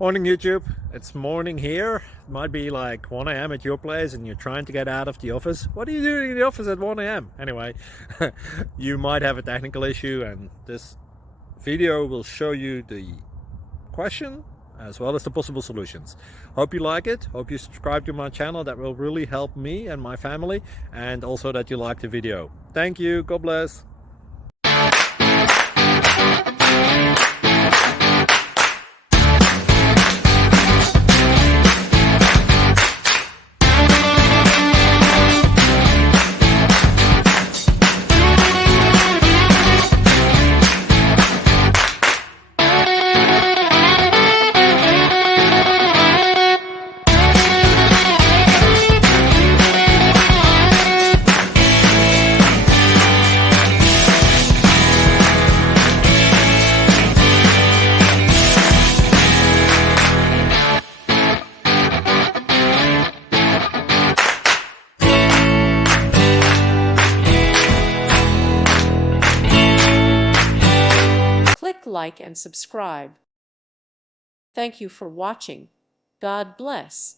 Morning YouTube, it's morning here. It might be like 1 a.m. at your place and you're trying to get out of the office. What are you doing in the office at 1 a.m.? Anyway, you might have a technical issue and this video will show you the question as well as the possible solutions. Hope you like it, hope you subscribe to my channel. That will really help me and my family, and also that you like the video. Thank you, God bless. Click like and subscribe. Thank you for watching. God bless.